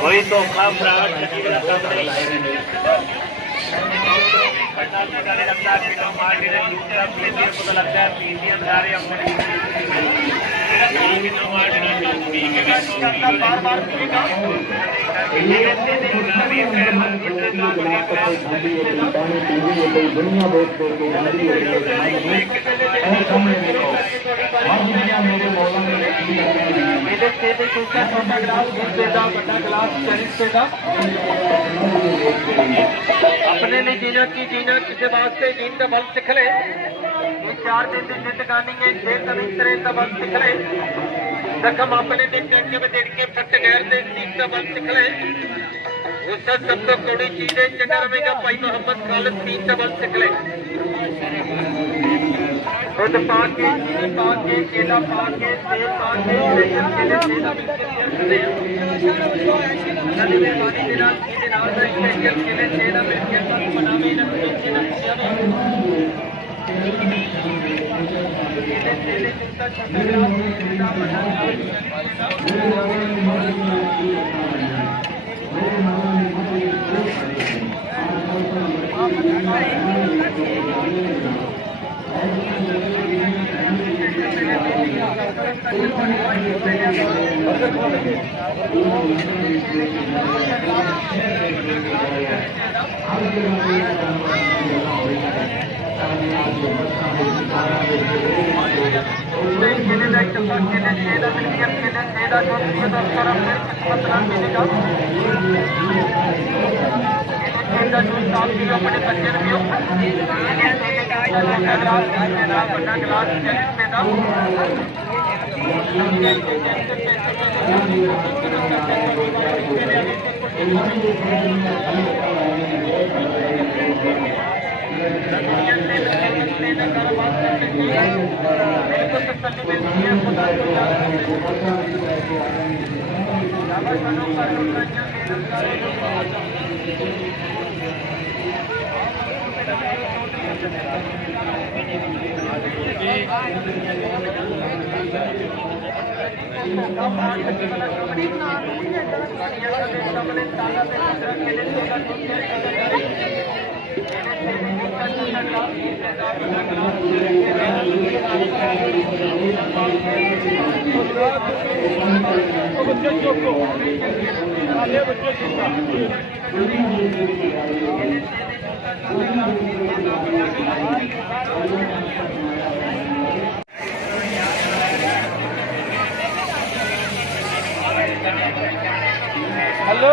कोई धोखा फ्रॉड नहीं लगता पता लगता है पीसीएम सारे अपने लिए जीना की जीना किसी वास्ते जीन का बल सिख ले 4 दिन की जिंदगानी है शेर तभी तरह का बल सिख ले जख्म अपने लिए चंगे में देख के फट गैर से जीन का बल सिख ले उसका सब तो कड़ी चीज है चंगा रवेगा भाई मोहम्मद खालिद जीन का बल सिख ले दूध पाके चीनी पाके केला पाके सेब पाके अपने बच्चे हेलो